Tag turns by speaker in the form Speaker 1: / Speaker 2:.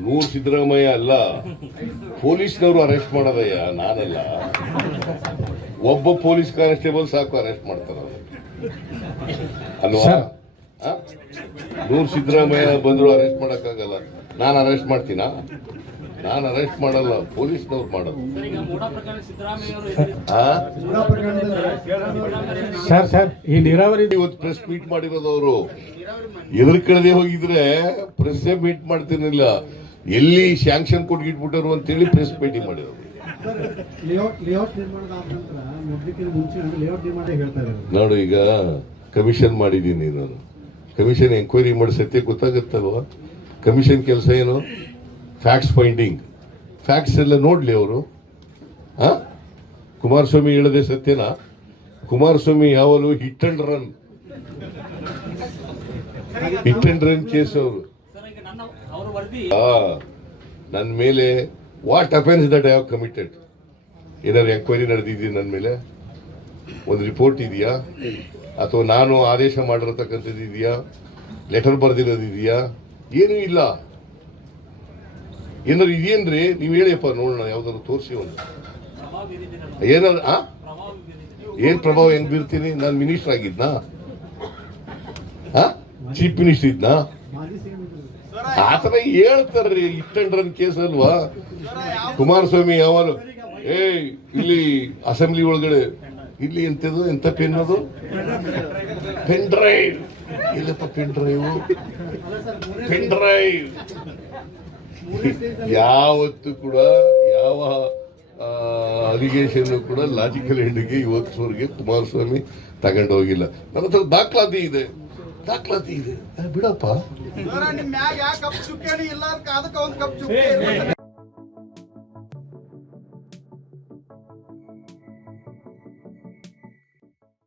Speaker 1: ನೂರ್ ಸಿದ್ದರಾಮಯ್ಯ ಅಲ್ಲ ಪೊಲೀಸ್ನವರು ಅರೆಸ್ಟ್ ಮಾಡೋದಯ್ಯ ನಾನಲ್ಲ. ಒಬ್ಬ ಪೊಲೀಸ್ ಕಾನ್ಸ್ಟೇಬಲ್ ಸಾಕು ಅರೆಸ್ಟ್ ಮಾಡ್ತಾರ ಅಲ್ವಾ? ಆ? ನೂರ್ ಸಿದ್ದರಾಮಯ್ಯ ಬಂದ್ರು ಅರೆಸ್ಟ್ ಮಾಡಕ್ಕಾಗಲ್ಲ. ನಾನು ಅರೆಸ್ಟ್ ಮಾಡ್ತೀನಾ? ನಾನು ಅರೆಸ್ಟ್ ಮಾಡಲ್ಲ ಪೊಲೀಸ್ನವ್ರು ಮಾಡೋದು ಈಗ ಮೂಡ ಪ್ರಕರಣ ಸಿದ್ದರಾಮಯ್ಯ ಅವರು ಆ?
Speaker 2: ಸರ್ ಸರ್ ಈ ನೀರಾವರಿ
Speaker 1: ಇವತ್ತು ಪ್ರೆಸ್ ಮೀಟ್ ಮಾಡಿರೋದು ಅವರು ಎದುರು ಕಳೆದೇ ಹೋಗಿದ್ರೆ ಪ್ರೆಸ್ ಮೀಟ್ ಮಾಡ್ತಿರ್ಲಿಲ್ಲ ಎಲ್ಲಿ ಸ್ಯಾಂಕ್ಷನ್ ಕೊಟ್ಗಿಟ್ಬಿಟ್ಟರು ಅಂತೇಳಿ ಪ್ರೆಸ್ ಮೀಟಿಂಗ್ ಮಾಡಿರೋದು. ಇರೋದು. ನೋಡು ಈಗ ಕಮಿಷನ್ ಮಾಡಿದ್ದೀನಿ ನಾನು. ಕಮಿಷನ್ ಎಂಕ್ವೈರಿ ಮಾಡಿ ಸತ್ಯ ಗೊತ್ತಾಗುತ್ತಲ್ವಾ? ಕಮಿಷನ್ ಕೆಲಸ ಏನು? ಫ್ಯಾಕ್ಟ್ಸ್ ಫೈಂಡಿಂಗ್ ಫ್ಯಾಕ್ಟ್ಸ್ ಎಲ್ಲ ನೋಡ್ಲಿ ಅವರು. ಹಾಂ? ಕುಮಾರಸ್ವಾಮಿ ಹೇಳದೆ ಸತ್ಯನಾ? ಕುಮಾರಸ್ವಾಮಿ ಯಾವಾಗಲೂ hit and run hit and run case ಅವರು. ನನ್ನ ಮೇಲೆ what offence that I have committed ಏನಾದ್ರು ಎಂಕ್ವೈರಿ ನಡೆದಿದ್ದೀನಿ ನನ್ನ ಮೇಲೆ? ಒಂದು ರಿಪೋರ್ಟ್ ಇದೆಯಾ? ಅಥವಾ ನಾನು ಆದೇಶ ಮಾಡಿರತಕ್ಕಂಥದ್ದು ಇದೆಯಾ? ಲೆಟರ್ ಬರೆದಿರೋದಿದೆಯಾ? ಏನೂ ಇಲ್ಲ. ಏನಾದ್ರು ಇದೆಯೇನ್ರಿ ನೀವು ಹೇಳಿಯಪ್ಪ ನೋಡೋಣ, ಯಾವ್ದಾದ್ರು ತೋರಿಸಿ ಒಂದು. ಏನಾದ್ರು, ಆ? ಏನ್ ಪ್ರಭಾವ ಹೆಂಗ್ ಬೀರ್ತೀನಿ? ನಾನು ಮಿನಿಸ್ಟರ್ ಆಗಿದ್ನಾ? ಚೀಫ್ ಮಿನಿಸ್ಟರ್ ಇದ್ನಾ? ಆತರ ಹೇಳ್ತಾರ್ರಿ, ಇಟ್ಟಂಡ್ರನ್ ಕೇಸ್ ಅಲ್ವಾ? ಕುಮಾರಸ್ವಾಮಿ ಯಾವಾಗ ಏ ಇಲ್ಲಿ ಅಸೆಂಬ್ಲಿ ಒಳಗಡೆ, ಇಲ್ಲಿ ಎಂತದು ಎಂತ ಪೆನ್ ಅದು? Pen drive. ಇಲ್ಲಪ್ಪ, ಪೆನ್ ಡ್ರೈವ್. Pen drive. ಯಾವತ್ತು ಕೂಡ ಯಾವ ಅಲಿಗೇಷನ್ ಕೂಡ ಲಾಜಿಕಲ್ ಎಂಡ್ಗೆ ಇವತ್ತುವರೆಗೆ ಕುಮಾರಸ್ವಾಮಿ ತಗೊಂಡು ಹೋಗಿಲ್ಲ. ನನ್ನ ಹತ್ರ ದಾಖಲಾತಿ ಇದೆ. ದಾಖಲಾತಿ ಇದೆ. ಬಿಡಪ್ಪ.